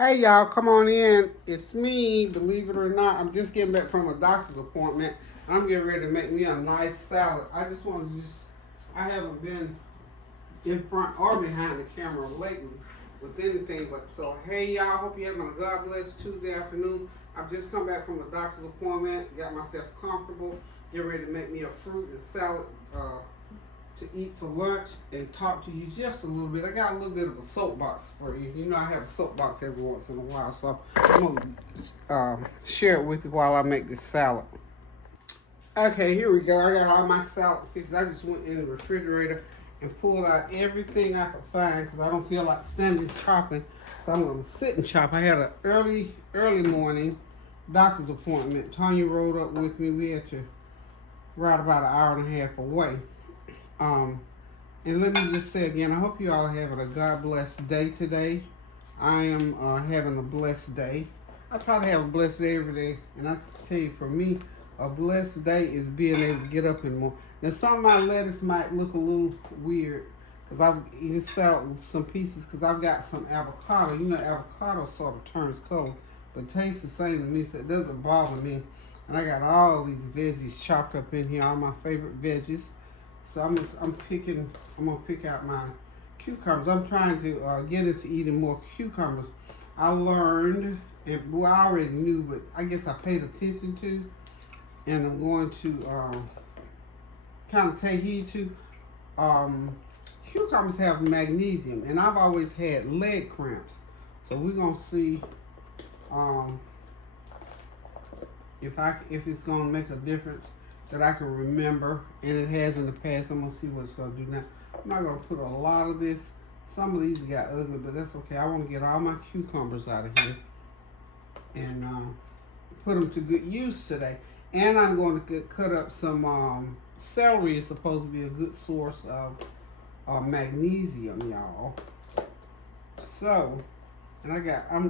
Hey y'all, come on in. It's me, believe it or not. I'm just getting back from a doctor's appointment. I'm getting ready to make me a nice salad. I just want to I haven't been in front or behind the camera lately with anything. But so, hey y'all, hope you're having a God bless Tuesday afternoon. I've just come back from a doctor's appointment, got myself comfortable, getting ready to make me a fruit and salad to eat for lunch and talk to you just a little bit. I got a little bit of a soapbox for you. You know I have a soapbox every once in a while, so I'm going to share it with you while I make this salad. Okay, here we go. I got all my salad fixed. I just went in the refrigerator and pulled out everything I could find because I don't feel like standing chopping, so I'm going to sit and chop. I had an early morning doctor's appointment. Tanya rode up with me. We had to ride about an hour and a half away. And let me just say again, I hope you all are having a God blessed day today. I am having a blessed day. I try to have a blessed day every day, and I tell you, for me, a blessed day is being able to get up in the morning. Now, some of my lettuce might look a little weird because I've eaten some pieces because I've got some avocado. You know, avocado sort of turns color, but tastes the same to me, so it doesn't bother me. And I got all these veggies chopped up in here, all my favorite veggies. So I'm gonna pick out my cucumbers. I'm trying to get into eating more cucumbers. I learned, and well, I already knew, but I guess I paid attention to, and I'm going to kind of take heed to. Cucumbers have magnesium, and I've always had leg cramps. So we're gonna see if it's gonna make a difference that I can remember, and it has in the past. I'm gonna see what it's gonna do now. I'm not gonna put a lot of this. Some of these got ugly, but that's okay. I want to get all my cucumbers out of here and put them to good use today. And I'm going to cut up some celery. Is supposed to be a good source of magnesium, y'all. So, and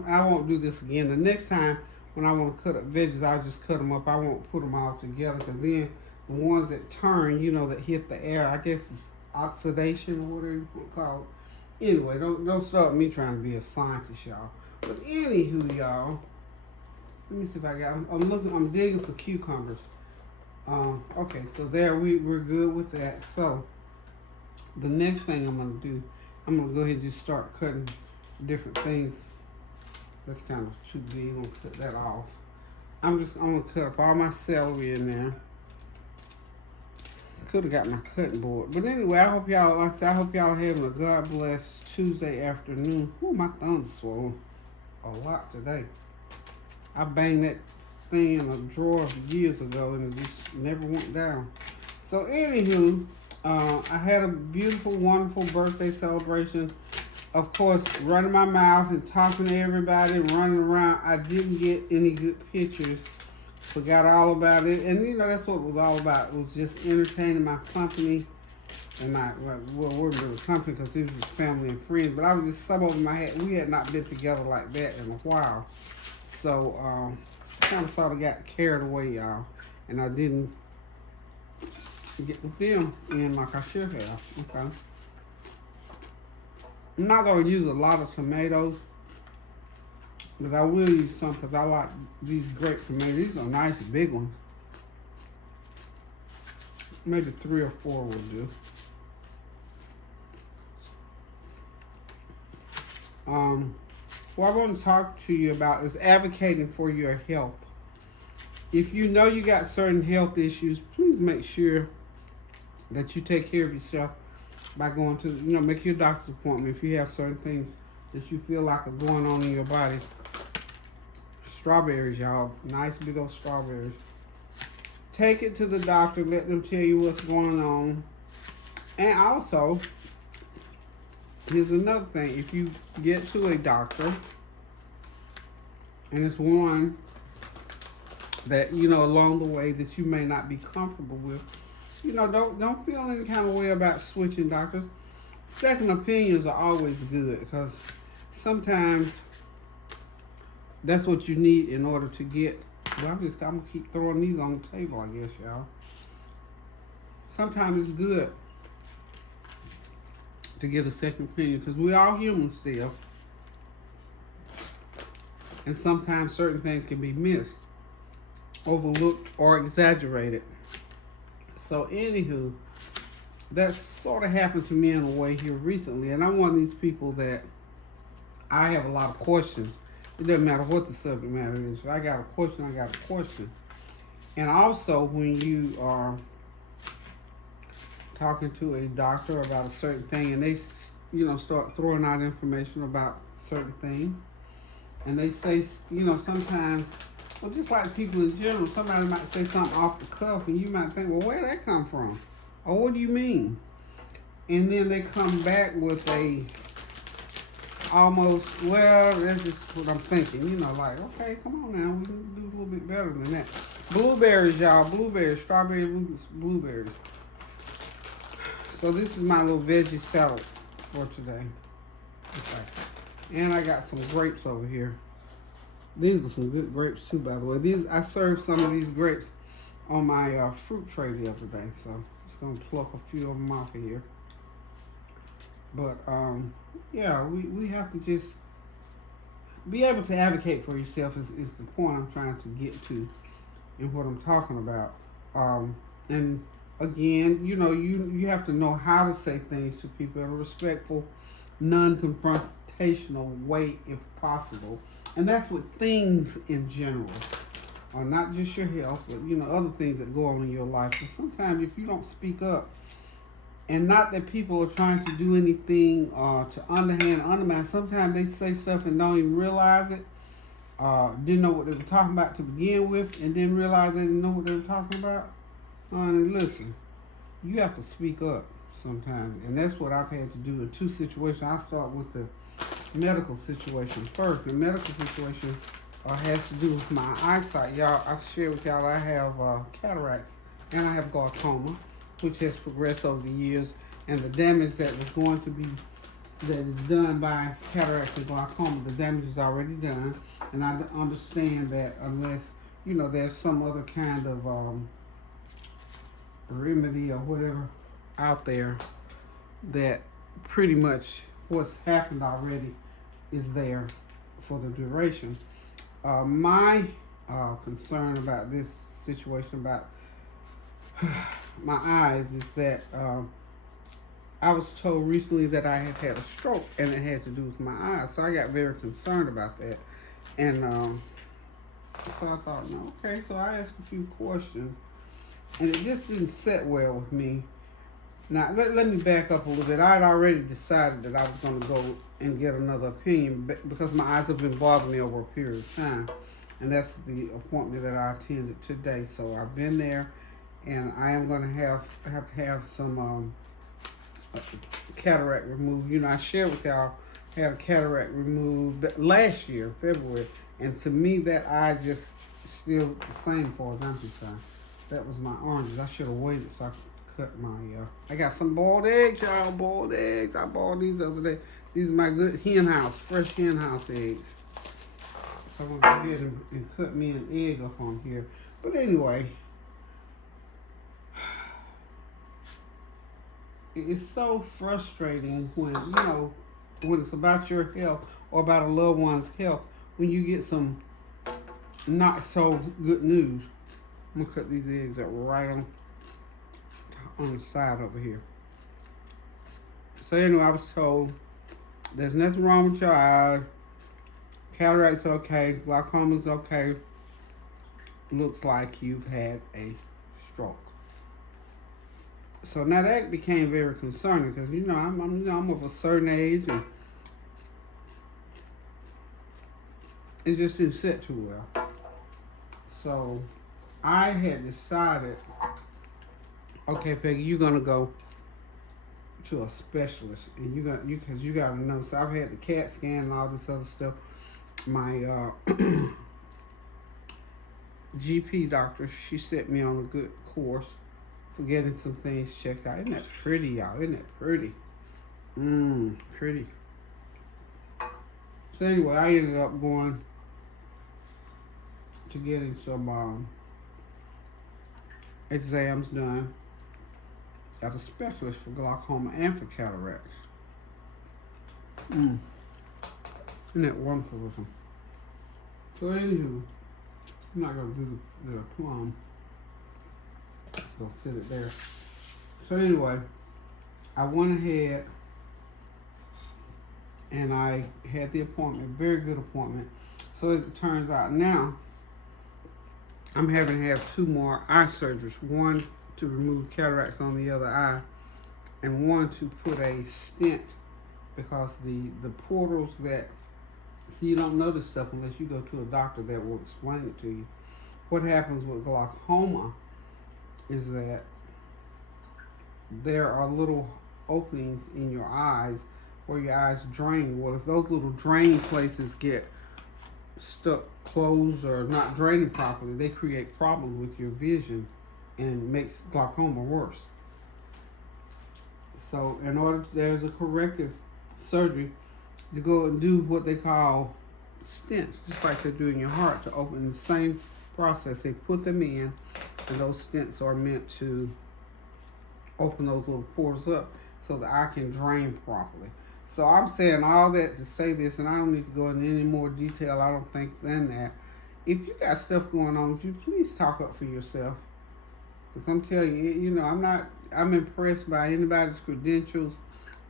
I won't do this again. The next time when I want to cut up veggies, I'll just cut them up. I won't put them all together because then the ones that turn, that hit the air, I guess it's oxidation or whatever you want to call it. Anyway, don't start me trying to be a scientist, y'all. But anywho, y'all, let me see if I got. I'm digging for cucumbers. Okay, so there we're good with that. So the next thing I'm gonna do, I'm gonna go ahead and just start cutting different things. That's kind of too big. I'm gonna cut that off. I'm gonna cut up all my celery in there. Could have got my cutting board, but anyway, I hope y'all, like I said, I hope y'all are having a God bless Tuesday afternoon. Ooh, my thumb's swollen a lot today. I banged that thing in a drawer years ago, and it just never went down. So anywho, I had a beautiful, wonderful birthday celebration. Of course, running my mouth and talking to everybody and running around. I didn't get any good pictures. Forgot all about it. And that's what it was all about. It was just entertaining my company and we're company because this was family and friends. But I was just, some of them we had not been together like that in a while. So, kind of sort of got carried away, y'all. And I didn't get the film in like I should have. Okay. I'm not going to use a lot of tomatoes, but I will use some because I like these grape tomatoes. These are nice big ones. Maybe 3 or 4 will do. What I want to talk to you about is advocating for your health. If you know you got certain health issues, please make sure that you take care of yourself by going to, make your doctor's appointment if you have certain things that you feel like are going on in your body. Strawberries, y'all. Nice big old strawberries. Take it to the doctor. Let them tell you what's going on. And also, here's another thing. If you get to a doctor, and it's one that, along the way that you may not be comfortable with, don't feel any kind of way about switching doctors. Second opinions are always good because sometimes that's what you need in order to get. Well, I'm gonna keep throwing these on the table, I guess, y'all. Sometimes it's good to get a second opinion because we're all human still. And sometimes certain things can be missed, overlooked, or exaggerated. So, anywho, that sort of happened to me in a way here recently. And I'm one of these people that I have a lot of questions. It doesn't matter what the subject matter is. If I got a question, I got a question. And also, when you are talking to a doctor about a certain thing, and they, start throwing out information about certain things, and they say, sometimes, well, just like people in general, somebody might say something off the cuff, and you might think, well, where did that come from? Or what do you mean? And then they come back with a almost, well, that's just what I'm thinking. Like, okay, come on now, we can do a little bit better than that. Blueberries, y'all. Blueberries. Strawberry blueberries. So this is my little veggie salad for today. Okay. And I got some grapes over here. These are some good grapes too, by the way. I served some of these grapes on my fruit tray the other day. So I'm just going to pluck a few of them off of here. But, yeah, we have to just be able to advocate for yourself is the point I'm trying to get to and what I'm talking about. And again, you have to know how to say things to people in a respectful, non-confrontational way if possible. And that's with things in general. Not just your health, but, other things that go on in your life. And sometimes if you don't speak up, and not that people are trying to do anything to undermine. Sometimes they say stuff and don't even realize it. Didn't know what they were talking about to begin with, and didn't realize they didn't know what they were talking about. And listen, you have to speak up sometimes, and that's what I've had to do in two situations. I start with the medical situation first. The medical situation has to do with my eyesight. Y'all, I've shared with y'all I have cataracts and I have glaucoma, which has progressed over the years, and the damage that is done by cataracts and glaucoma, the damage is already done. And I understand that unless, there's some other kind of remedy or whatever out there, that pretty much what's happened already is there for the duration. My concern about this situation, about my eyes, is that I was told recently that I had a stroke and it had to do with my eyes. So I got very concerned about that. And so I thought, no, okay. So I asked a few questions and it just didn't sit well with me. Now, let me back up a little bit. I had already decided that I was going to go and get another opinion because my eyes have been bothering me over a period of time. And that's the appointment that I attended today. So I've been there, and I am going to have to have some cataract removed. I shared with y'all, I had a cataract removed last year, February. And to me, that eye just still the same as far as I'm concerned. That was my oranges. I should have waited so I could cut my, I got some boiled eggs, y'all, boiled eggs. I bought these the other day. These are my good fresh hen house eggs. So I'm going to go ahead and cut me an egg up on here. But anyway, it's so frustrating when, when it's about your health or about a loved one's health, when you get some not so good news. I'm going to cut these eggs up right on the side over here. So anyway, I was told there's nothing wrong with your eyes. Cataract's okay. Glaucoma's okay. Looks like you've had a stroke. So now that became very concerning because I'm of a certain age and it just didn't sit too well. So I had decided, okay, Peggy, you're gonna go to a specialist, and because you gotta know. So I've had the CAT scan and all this other stuff. My GP doctor, she set me on a good course for getting some things checked out. Isn't that pretty, y'all? Isn't that pretty? Pretty. So anyway, I ended up going to getting some exams done at a specialist for glaucoma and for cataracts. Isn't that wonderful? So anywho, I'm not gonna do the plum. Just gonna sit it there. So anyway, I went ahead and I had the appointment, very good appointment. So as it turns out now, I'm having to have 2 more eye surgeries. One to remove cataracts on the other eye, and one to put a stent, because the portals that, see, you don't know this stuff unless you go to a doctor that will explain it to you. What happens with glaucoma is that there are little openings in your eyes where your eyes drain. Well, if those little drain places get stuck closed or not draining properly, they create problems with your vision and makes glaucoma worse. So in order, there's a corrective surgery to go and do what they call stents, just like they do in your heart, to open the same process. They put them in, and those stents are meant to open those little pores up so the eye can drain properly. So I'm saying all that to say this, and I don't need to go into any more detail, I don't think, than that. If you got stuff going on, would you please talk up for yourself? Because I'm telling you, you know, I'm impressed by anybody's credentials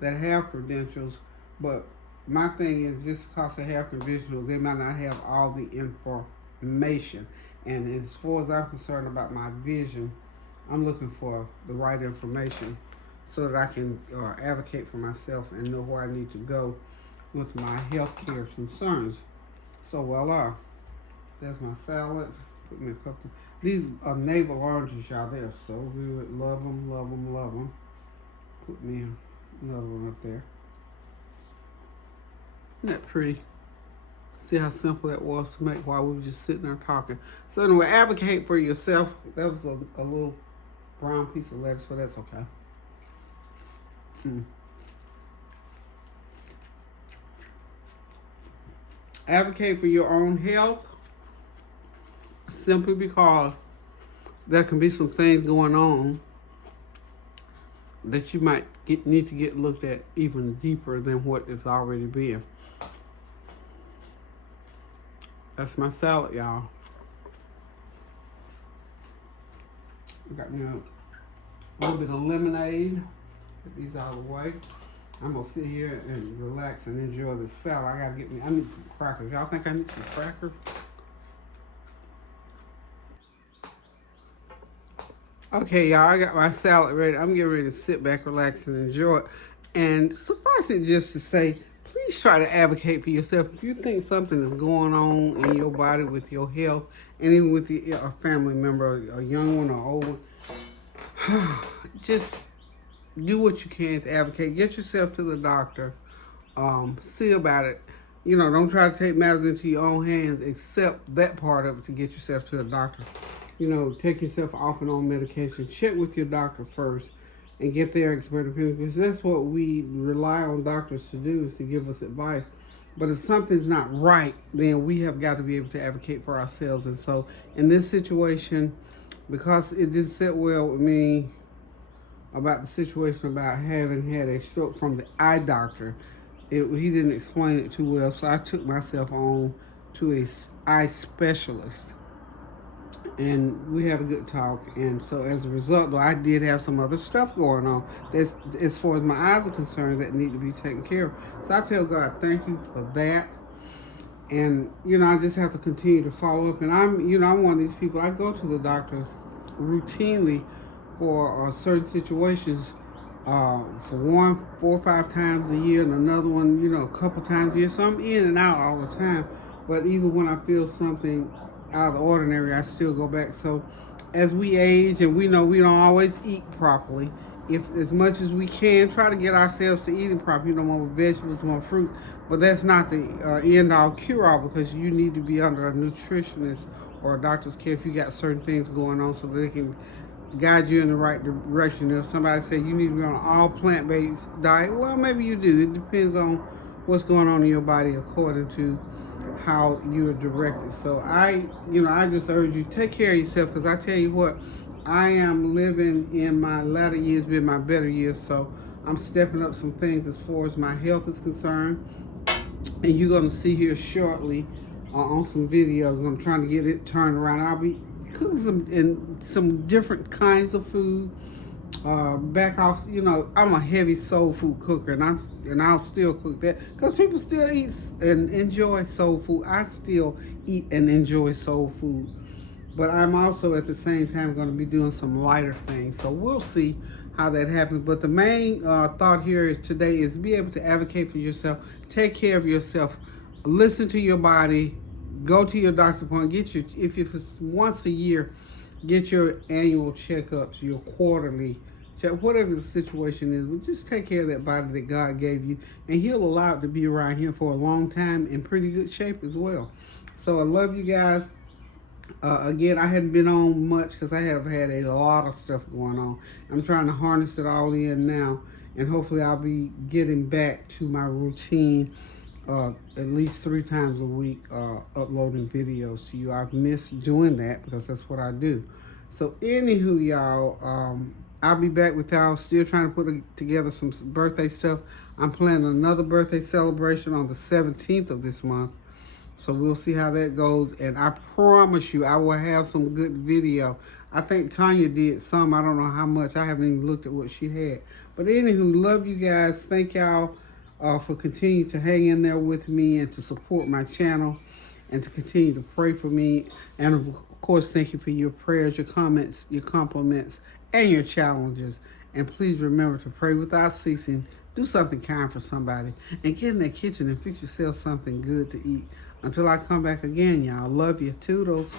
that have credentials, but my thing is, just because they have credentials, they might not have all the information. And as far as I'm concerned about my vision, I'm looking for the right information so that I can advocate for myself and know where I need to go with my healthcare concerns. So voila, there's my salad. Put me a couple. These are navel oranges, y'all. They are so good. Love them, love them, love them. Put me another one up there. Isn't that pretty? See how simple that was to make while we were just sitting there talking. So anyway, advocate for yourself. That was a little brown piece of lettuce, but that's okay. Advocate for your own health, simply because there can be some things going on that you might need to get looked at even deeper than what is already being. That's my salad, y'all. I got me a little bit of lemonade. Get these out of the way. I'm gonna sit here and relax and enjoy the salad. I need some crackers. Y'all think I need some crackers? Okay, y'all, I got my salad ready. I'm getting ready to sit back, relax, and enjoy it. And suffice it just to say, please try to advocate for yourself. If you think something is going on in your body with your health, and even with a family member, a young one or old one, just do what you can to advocate. Get yourself to the doctor. See about it. You know, don't try to take matters into your own hands, except that part of it, to get yourself to the doctor. You know, take yourself off and on medication. Check with your doctor first and get their expert opinion, because that's what we rely on doctors to do, is to give us advice. But if something's not right, then we have got to be able to advocate for ourselves. And so in this situation, because it didn't sit well with me about the situation about having had a stroke from the eye doctor, he didn't explain it too well, so I took myself on to a eye specialist. And we had a good talk, and so as a result, though, I did have some other stuff going on that's, as far as my eyes are concerned, that need to be taken care of. So I tell God, thank you for that. And, you know, I just have to continue to follow up. And I'm one of these people, I go to the doctor routinely for certain situations, for one, 4 or 5 times a year, and another one, you know, a couple times a year. So I'm in and out all the time. But even when I feel something out of the ordinary, I still go back. So as we age, and we know we don't always eat properly, if as much as we can, try to get ourselves to eating properly. You know, more vegetables, more fruit. But that's not the end-all cure-all, because you need to be under a nutritionist or a doctor's care if you got certain things going on, so they can guide you in the right direction. If somebody say you need to be on an all plant-based diet, well, maybe you do. It depends on what's going on in your body according to how you are directed. So I just urge you, take care of yourself, because I tell you what, I am living in my latter years, being my better years. So I'm stepping up some things as far as my health is concerned, and you're going to see here shortly on some videos, and I'm trying to get it turned around. I'll be cooking some different kinds of food. Back off, I'm a heavy soul food cooker, and I'll still cook that because people still eat and enjoy soul food. I still eat and enjoy soul food, but I'm also at the same time going to be doing some lighter things. So we'll see how that happens. But the main thought here today is be able to advocate for yourself, take care of yourself, listen to your body, go to your doctor's appointment, if it's once a year, get your annual checkups, your quarterly check, whatever the situation is. But just take care of that body that God gave you, and He'll allow it to be around here for a long time in pretty good shape as well. So I love you guys. Again, I hadn't been on much because I have had a lot of stuff going on. I'm trying to harness it all in now, and hopefully I'll be getting back to my routine at least 3 times a week, uploading videos to you. I've missed doing that because that's what I do. So anywho, y'all, I'll be back with y'all, still trying to put together some birthday stuff. I'm planning another birthday celebration on the 17th of this month. So we'll see how that goes. And I promise you, I will have some good video. I think Tanya did some. I don't know how much. I haven't even looked at what she had. But anywho, love you guys. Thank y'all for continuing to hang in there with me and to support my channel and to continue to pray for me. And of course, thank you for your prayers, your comments, your compliments, and your challenges. And please remember to pray without ceasing. Do something kind for somebody. And get in that kitchen and fix yourself something good to eat. Until I come back again, y'all. Love you. Toodles.